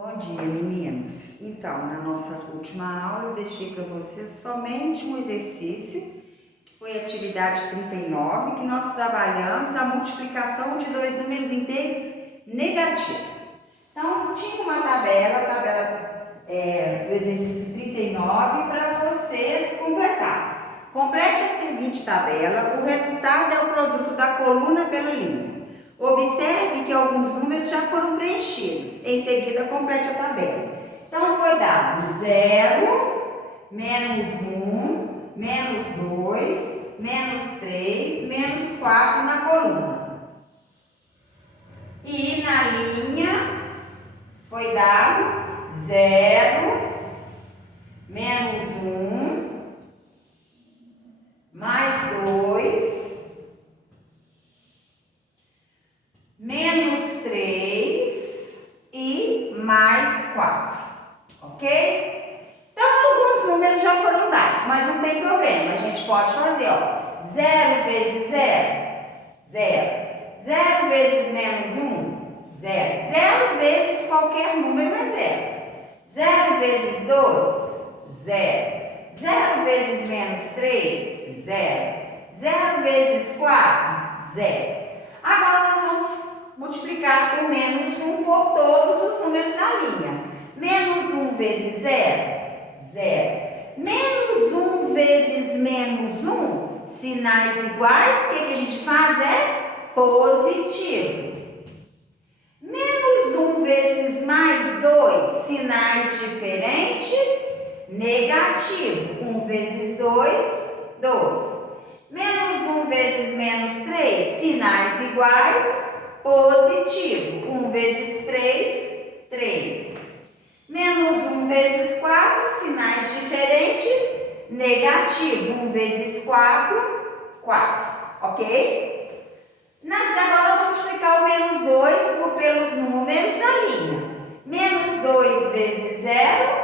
Bom dia, meninos. Então, na nossa última aula, eu deixei para vocês somente um exercício, que foi a atividade 39, que nós trabalhamos a multiplicação de dois números inteiros negativos. Então, tinha uma tabela, a tabela do exercício 39, para vocês completar. Complete a seguinte tabela, o resultado é o produto da coluna pela linha. Observe que alguns números já foram preenchidos. Em seguida, complete a tabela. Então, foi dado 0, menos 1, menos 2, menos 3, menos 4 na coluna. E na linha, foi dado 0, menos 1, mais 2, menos 3 e mais 4, ok? Então, alguns números já foram dados, mas não tem problema, a gente pode fazer, ó, 0 vezes 0, 0, 0 vezes menos 1, 0, 0 vezes qualquer número é 0, 0 vezes 2, 0, 0 vezes menos 3, 0, 0 vezes 4, 0. Agora, nós vamos multiplicar o menos 1 por todos os números da linha. Menos 1 vezes 0, 0. Menos 1 vezes menos 1, sinais iguais, o que a gente faz? É positivo. Menos 1 vezes mais 2, sinais diferentes, negativo. 1 vezes 2, 2. Menos 1 vezes menos 3, sinais iguais, positivo. 1 vezes 3, 3. Menos 1 vezes 4, sinais diferentes, negativo. 1 vezes 4, 4. Ok? Agora nós vamos multiplicar o menos 2 pelos números da linha. Menos 2 vezes 0,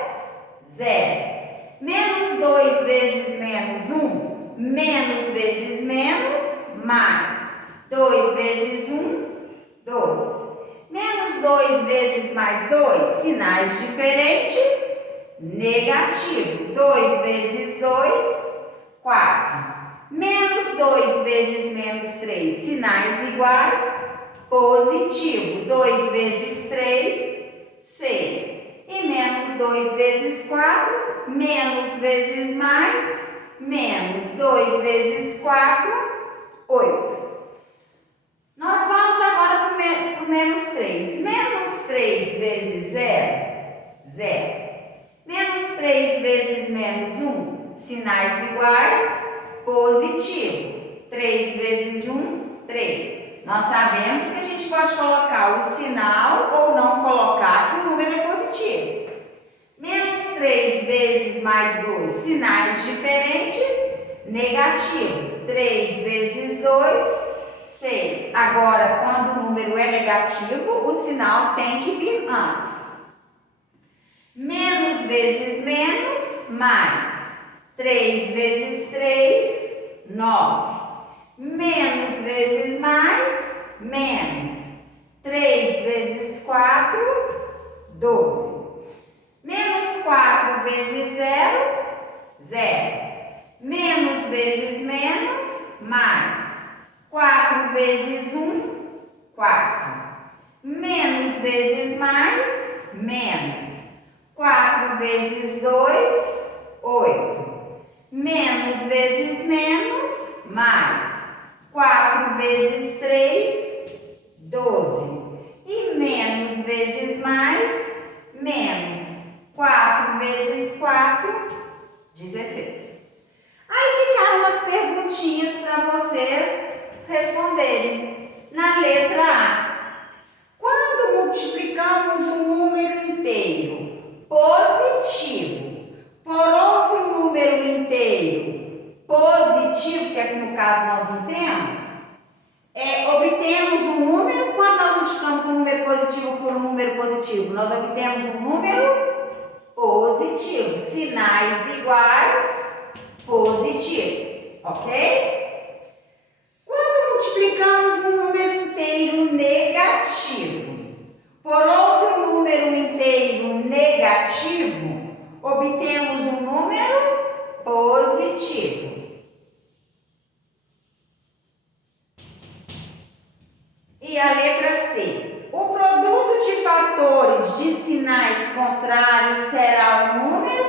0. Menos 2 vezes menos 1, menos vezes menos, mais. 2 vezes 1, 2. Menos 2 vezes mais 2, sinais diferentes, negativo. 2 vezes 2, 4. Menos 2 vezes menos 3, sinais iguais, positivo. 2 vezes 3, 6. E menos 2 vezes 4, menos vezes mais, menos 2 vezes 4, 8. Nós vamos agora para o menos 3. Menos 3 vezes 0, 0. Menos 3 vezes menos 1, sinais iguais, positivo. 3 vezes 1, 3. Nós sabemos que a gente pode colocar o sinal ou não colocar que o número é positivo. Menos 3 vezes mais 2, sinais diferentes, negativo. 3 vezes 2, 6. Agora, quando o número é negativo, o sinal tem que vir antes. Menos vezes menos, mais. 3 vezes 3, 9. Menos vezes mais, menos. 3 vezes 4, 12. Menos 4 vezes 0, 0. Menos vezes menos, mais. 4 vezes 1, 4. Menos vezes mais, menos. 4 vezes 2, 8. Menos vezes menos, mais. 4 vezes 3, 12. E menos vezes mais, menos. 4 vezes 4, 16. Aí ficaram umas perguntinhas para vocês responderem. Na letra A, quando multiplicamos um número inteiro positivo por outro número inteiro positivo, que aqui no caso nós não temos, obtemos um número. Quando nós multiplicamos um número positivo por um número positivo, nós obtemos um número positivo, sinais iguais, positivo, ok? Quando multiplicamos um número inteiro negativo por outro número inteiro negativo, obtemos um número positivo. E a letra C. O produto de fatores de sinais contrários será um número.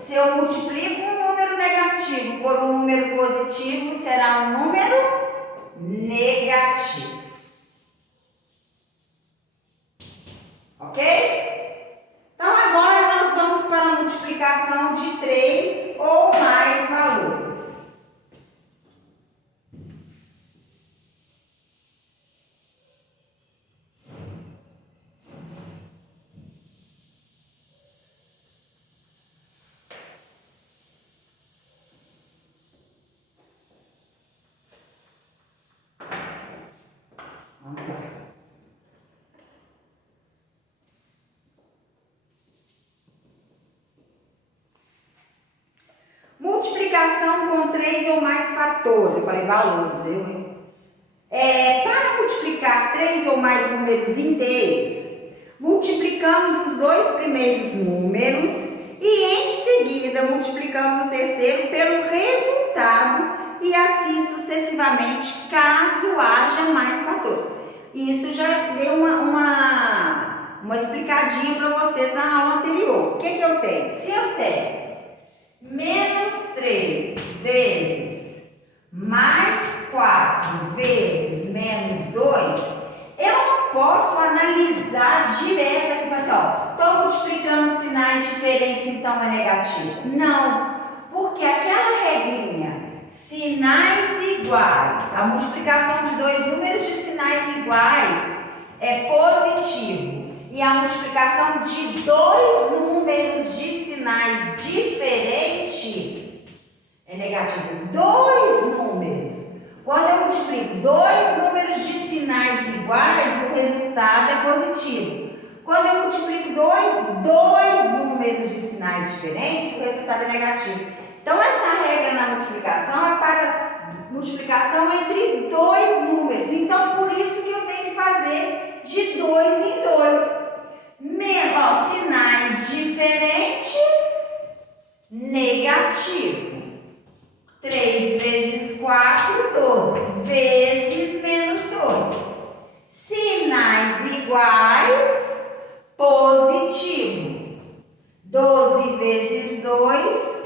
Se eu multiplico um número negativo por um número positivo, será um número negativo. Ok? Então, agora nós vamos para a multiplicação de 3 ou mais valores. Vamos lá. Multiplicação com 3 ou mais fatores. Eu falei valores, para multiplicar 3 ou mais números inteiros, multiplicamos os dois primeiros números e em seguida multiplicamos o terceiro pelo resultado e assim sucessivamente, caso haja mais fatores. Isso já deu uma explicadinha para vocês na aula anterior. O que eu tenho? Se eu tenho menos 3 vezes mais 4 vezes menos 2, eu não posso analisar direto aqui e falar assim, estou multiplicando sinais diferentes, então é negativo. Não, porque aquela regrinha, sinais iguais, a multiplicação de dois números de sinais iguais é positivo. E a multiplicação de dois números de sinais diferentes é negativo. Dois números. Quando eu multiplico dois números de sinais iguais, o resultado é positivo. Quando eu multiplico dois números de sinais diferentes, o resultado é negativo. Então, essa regra na multiplicação é para multiplicação entre dois números. Então, por isso que eu tenho que fazer de 2 em 2. Sinais diferentes, negativo. 3 vezes 4, 12. Vezes menos 2. Sinais iguais, positivo. 12 vezes 2,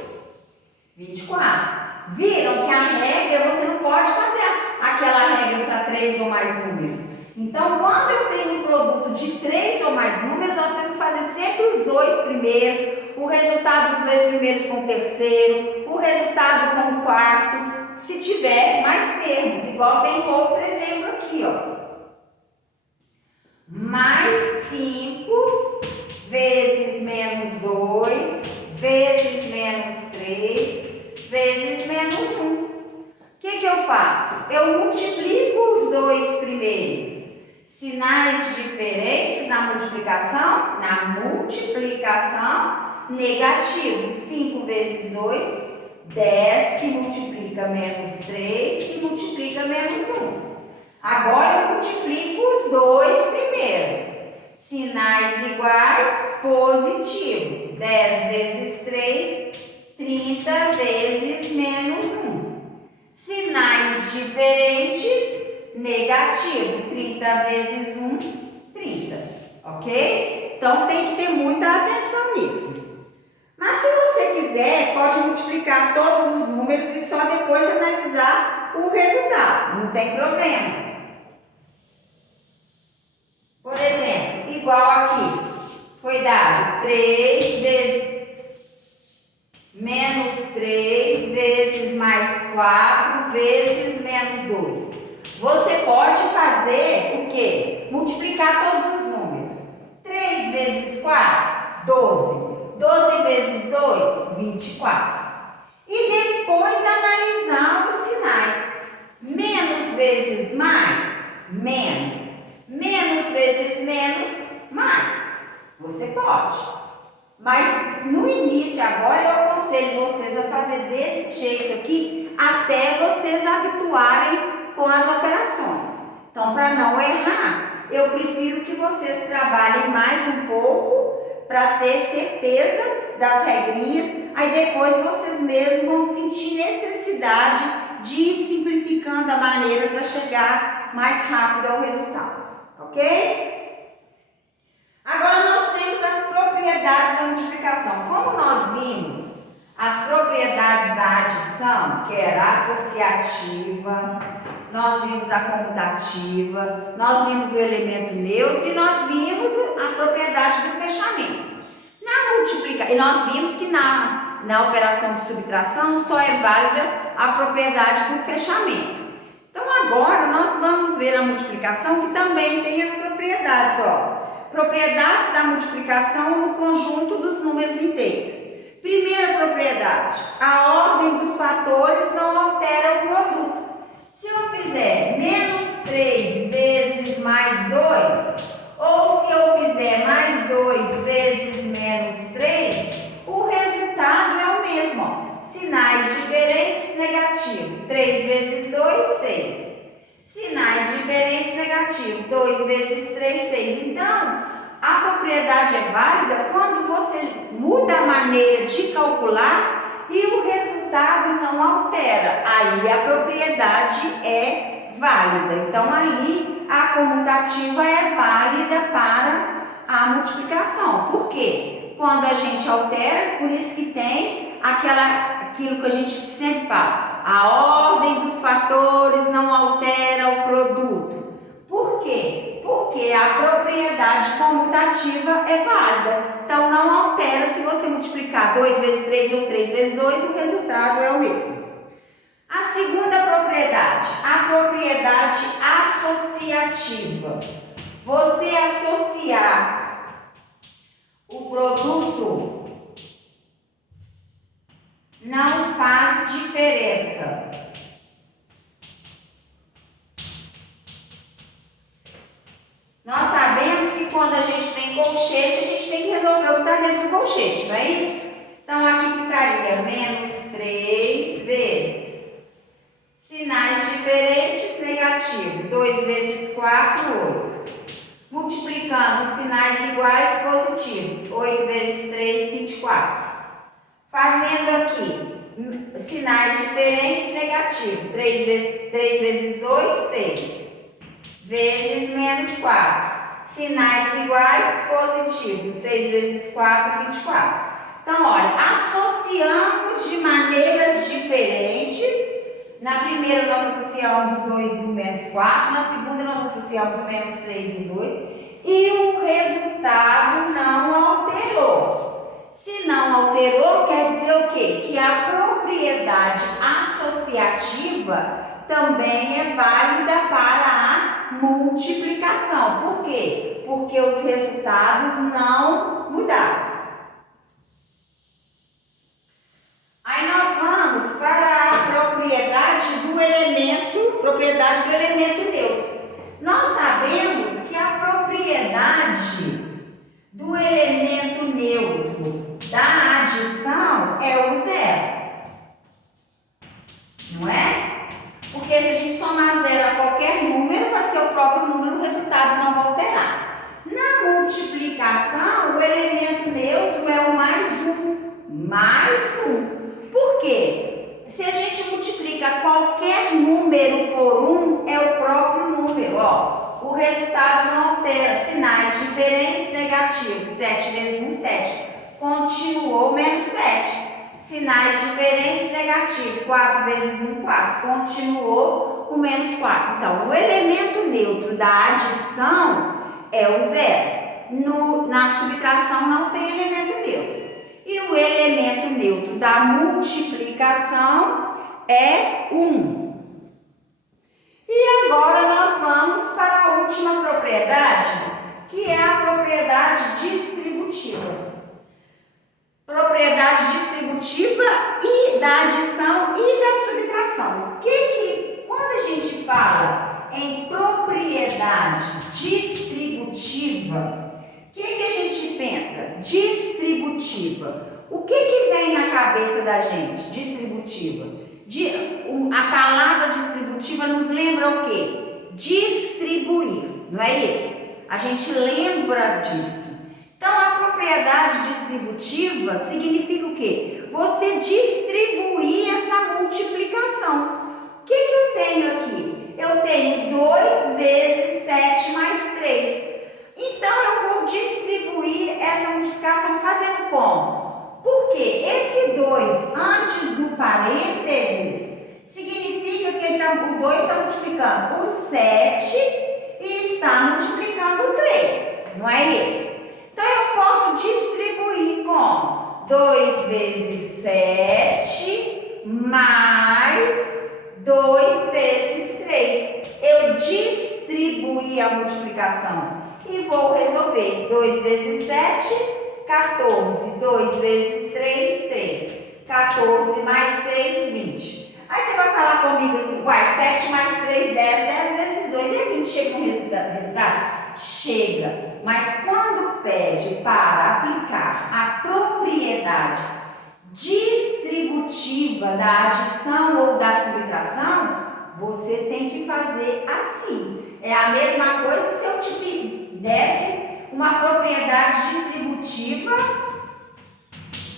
24. Viram que a regra, você não pode fazer aquela regra para 3 ou mais números. Então, quando eu tenho um produto de 3 ou mais números, nós temos que fazer sempre os dois primeiros, o resultado dos dois primeiros com o terceiro, o resultado com o quarto, se tiver mais termos, igual tem outro exemplo aqui, Mais 5 vezes menos 2, vezes menos 3, vezes menos 1. O que eu faço? Eu multiplico os dois primeiros. Sinais diferentes na multiplicação? Na multiplicação, negativo. 5 vezes 2, 10, que multiplica menos 3, que multiplica menos 1. Agora eu multiplico os dois primeiros. Sinais iguais, positivo. 10 vezes 3, 30 vezes menos 1. Sinais diferentes, negativo. 30 vezes 1, 30. Ok? Então, tem que ter muita atenção nisso. Mas, se você quiser, pode multiplicar todos os números e só depois analisar o resultado. Não tem problema. Por exemplo, igual aqui. Foi dado 3 vezes menos 3 vezes mais 4 vezes menos 2. Você pode fazer o quê? Multiplicar todos os números. 3 vezes 4, 12. 12 vezes 2, 24. E depois analisar os sinais. Menos vezes mais, menos. Menos vezes menos, mais. Você pode. Mas no início agora eu aconselho vocês a fazer desse jeito aqui até vocês habituarem com as operações. Então, para não errar, eu prefiro que vocês trabalhem mais um pouco para ter certeza das regrinhas, aí depois vocês mesmos vão sentir necessidade de ir simplificando a maneira para chegar mais rápido ao resultado, ok? Agora nós temos as propriedades da multiplicação. Como nós vimos as propriedades da adição, que era a associativa, nós vimos a comutativa, nós vimos o elemento neutro e nós vimos a propriedade do fechamento. E nós vimos que na operação de subtração só é válida a propriedade do fechamento. Então agora nós vamos ver a multiplicação, que também tem as propriedades, ó. Propriedades da multiplicação no conjunto dos números inteiros. Primeira propriedade, a ordem dos fatores não altera o produto. Se eu fizer menos 3 vezes mais 2, ou se eu fizer mais 2 vezes menos 3, o resultado é o mesmo. Ó. Sinais diferentes, negativo. 3 vezes 2, 6. Sinais diferentes, negativo. 2 vezes 3, 6. Então, a propriedade é válida quando você muda a maneira de calcular e o resultado não altera. Aí a propriedade é válida. Então, aí a comutativa é válida para a multiplicação. Por quê? Quando a gente altera, por isso que tem aquilo que a gente sempre fala. A ordem dos fatores não altera o produto. Por quê? Porque a propriedade comutativa é válida. Então, não altera se você multiplicar 2 vezes 3 ou 3 vezes 2, o resultado é o mesmo. A segunda propriedade, a propriedade associativa. Você associar o produto não faz diferença. Nós sabemos que quando a gente tem colchete, a gente tem que resolver o que está dentro do colchete, não é isso? Então, aqui ficaria menos 3 vezes. Sinais diferentes, negativo. 2 vezes 4, 8. Multiplicando sinais iguais, positivos. 8 vezes 3, 24. Fazendo aqui sinais diferentes, negativo. 3 vezes 2, 6. Vezes menos 4. Sinais iguais, positivos. 6 vezes 4, 24. Então, olha, associamos de maneiras diferentes. Na primeira nós associamos o 2 e o menos 4. Na segunda nós associamos o menos 3 e o 2. E o resultado não alterou. Se não alterou, quer dizer o quê? Que a propriedade associativa também é válida para a multiplicação. Por quê? Porque os resultados não mudaram. Aí nós vamos para a propriedade do elemento neutro. Nós sabemos que a propriedade do elemento neutro da adição é o zero. Não é? Porque se a gente somar zero a qualquer número, vai ser o próprio número, o resultado não vai alterar. Na multiplicação, o elemento neutro é o mais um. Por quê? Se a gente multiplica qualquer número por 1, é o próprio número. Ó, o resultado não altera. Sinais diferentes, negativos. 7 vezes 1, 7. Continuou menos 7. Sinais diferentes, negativo. 4 vezes 1, 4. Continuou o menos 4. Então, o elemento neutro da adição é o zero. Na subtração não tem elemento neutro. E o elemento neutro da multiplicação é 1. E agora nós vamos para a última propriedade, que é a propriedade distributiva. Propriedade distributiva e da adição e da subtração. Quando a gente fala em propriedade distributiva, o que a gente pensa? Distributiva. O que vem na cabeça da gente? Distributiva. A palavra distributiva nos lembra o quê? Distribuir, não é isso? A gente lembra disso. Então, Então, a propriedade distributiva significa o quê? Você distribuir essa multiplicação. O que eu tenho aqui? Eu tenho 2 vezes 7 mais 3. Então, eu vou distribuir essa multiplicação fazendo como? Porque esse 2 antes do parênteses significa que o 2 está multiplicando o 7 e está multiplicando o 3. Não é isso? Então, eu posso distribuir como 2 vezes 7 mais 2 vezes 3. Eu distribuí a multiplicação e vou resolver. 2 vezes 7, 14. 2 vezes 3, 6. 14 mais 6, 20. Aí você vai falar comigo assim, uai, 7 mais 3, 10. 10 vezes 2 é 20. Chega no resultado? Chega. Mas quando pede para aplicar a propriedade distributiva da adição ou da subtração, você tem que fazer assim. É a mesma coisa se eu te desse uma propriedade distributiva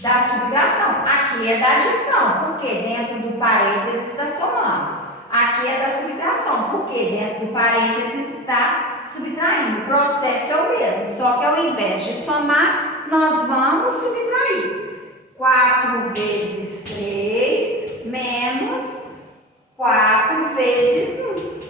da subtração. Aqui é da adição, porque dentro do parênteses está somando. Aqui é da subtração, porque dentro do parênteses está subtraindo. O processo é o mesmo, só que ao invés de somar, nós vamos subtrair. 4 vezes 3 menos 4 vezes 1.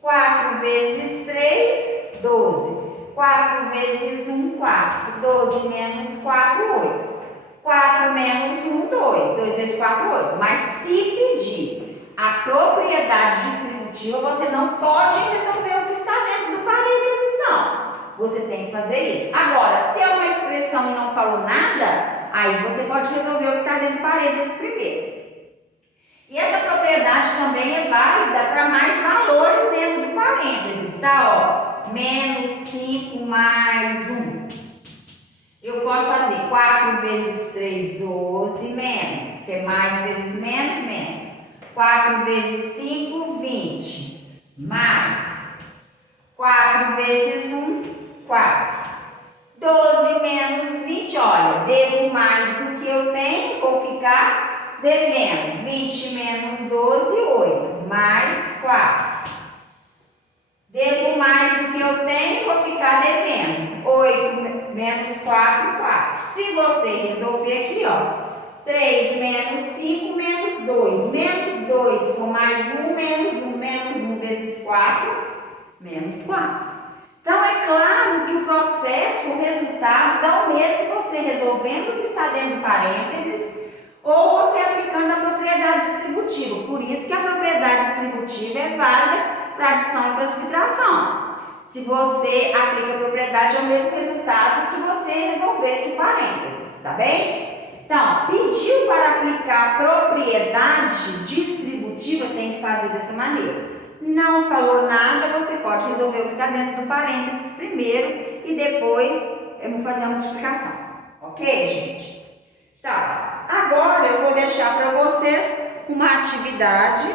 4 vezes 3, 12. 4 vezes 1, 4. 12 menos 4, 8. 4 menos 1, 2. 2 vezes 4, 8. Mas se pedir a propriedade distributiva, você não pode resolver o que está dentro do parênteses, não. Você tem que fazer isso. Agora, se é uma expressão e não falou nada, aí você pode resolver o que está dentro do parênteses primeiro. E essa propriedade também é válida para mais valores dentro do parênteses, tá? Ó, menos 5 mais 1. Eu posso fazer 4 vezes 3, 12, menos, que é mais vezes menos, menos. 4 vezes 5, 20, mais 4 vezes 1, 4. 12 menos 20, olha, devo mais do que eu tenho, vou ficar devendo. 20 menos 12, 8, mais 4. Devo mais do que eu tenho, vou ficar devendo. 8 menos 4, 4. Se você resolver aqui, ó, 3 menos 5 menos 2. Menos 2 com mais 1, menos 1. Menos 1 vezes 4, menos 4. Então, é claro que o processo, o resultado, dá o mesmo você resolvendo o que está dentro do parênteses ou você aplicando a propriedade distributiva. Por isso que a propriedade distributiva é válida para adição e para subtração. Se você aplica a propriedade, é o mesmo resultado que você resolvesse o parênteses, tá bem? Então, pediu para aplicar a propriedade distributiva, tem que fazer dessa maneira. Não falou nada, você pode resolver o que está dentro do parênteses primeiro e depois eu vou fazer a multiplicação. Ok, gente? Tá. Agora eu vou deixar para vocês uma atividade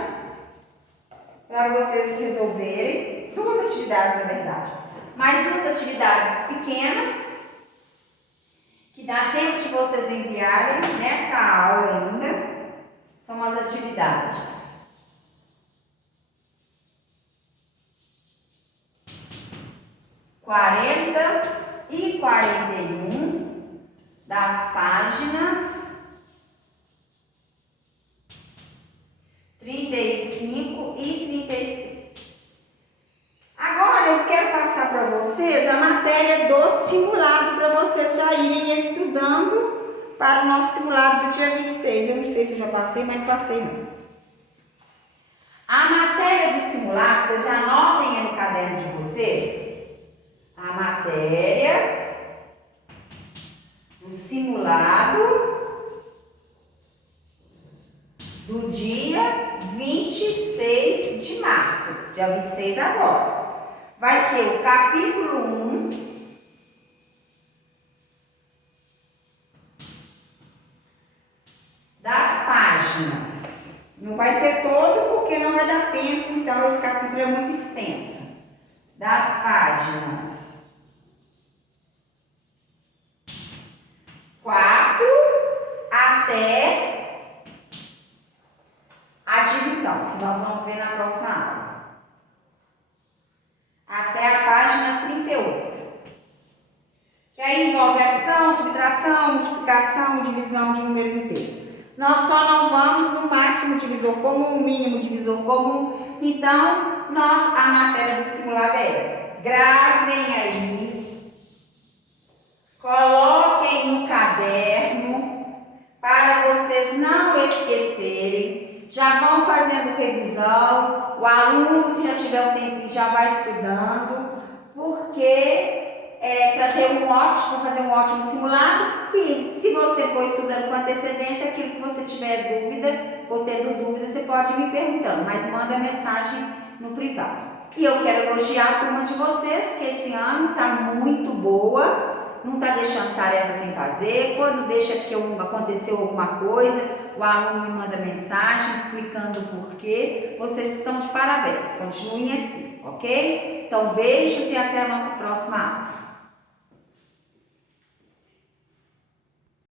para vocês resolverem. 2 atividades, na verdade. Mais 2 atividades pequenas que dá tempo de vocês enviarem nessa aula ainda. São as atividades 40 e 41 das páginas 35 e 36. Agora eu quero passar para vocês a matéria do simulado para vocês já irem estudando para o nosso simulado do dia 26. Eu não sei se eu já passei, mas não passei não. A matéria do simulado, vocês já anotem aí no caderno de vocês. A matéria do simulado do dia 26 de março, dia 26 agora. Vai ser o capítulo 1 das páginas. Não vai ser todo porque não vai dar tempo, então esse capítulo é muito extenso. Das páginas até a divisão, que nós vamos ver na próxima aula. Até a página 38. Que aí envolve adição, subtração, multiplicação, divisão de números inteiros. Nós só não vamos no máximo divisor comum, mínimo divisor comum. Então, a matéria do simulado é essa. Gravem aí, coloquem no caderno para vocês não esquecerem. Já vão fazendo revisão. O aluno que já tiver um tempinho já vai estudando, porque para fazer um ótimo simulado. E se você for estudando com antecedência, aquilo que você tiver dúvida, ou tendo dúvida, você pode ir me perguntando, mas manda mensagem no privado. E eu quero elogiar a turma de vocês, que esse ano está muito boa, não está deixando tarefa sem fazer. Quando deixa que aconteceu alguma coisa, o aluno me manda mensagem explicando o porquê. Vocês estão de parabéns, continuem assim, ok? Então, beijos e até a nossa próxima aula.